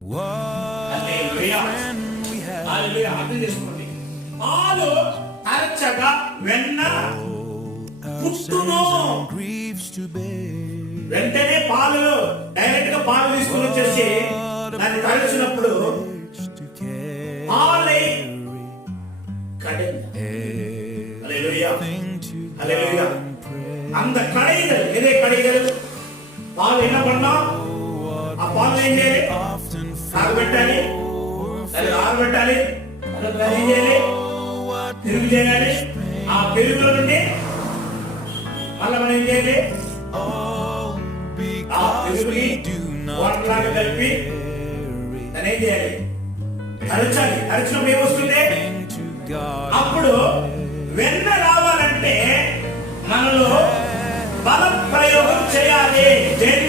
హల్లెలూయా. హల్లెలూయా. అర్థం చేసుకోండి పాలు తరచగా వెన్న పుట్టును griefs to bear. వెంటనే పాలు డైరెక్ట్ గా పాలు తీసుకుని వచ్చేసి దాన్ని తరచినప్పుడు To carry పాలై కడింది హల్లెలూయా. everything to hallelujah. God in prayer. அந்த கடைகள் எதை கடைகள் பால் என்ன Often కాగబెట్టాలి దాన్ని ఆరబెట్టాలి దాన్ని చేయాలి. పెరుగు చేయాలి. ఆ పెరుగులో నుండి మళ్ళీ మనం ఏం చేయాలి? ఆ పెరుగుని వాటర్లాగా కలిపి carry దాన్ని ఏం చేయాలి? అరచాలి అరచినప్పుడు ఏమొస్తుంది అప్పుడు వెన్న రావాలంటే మనలో బల ప్రయోగం చేయాలి. దేని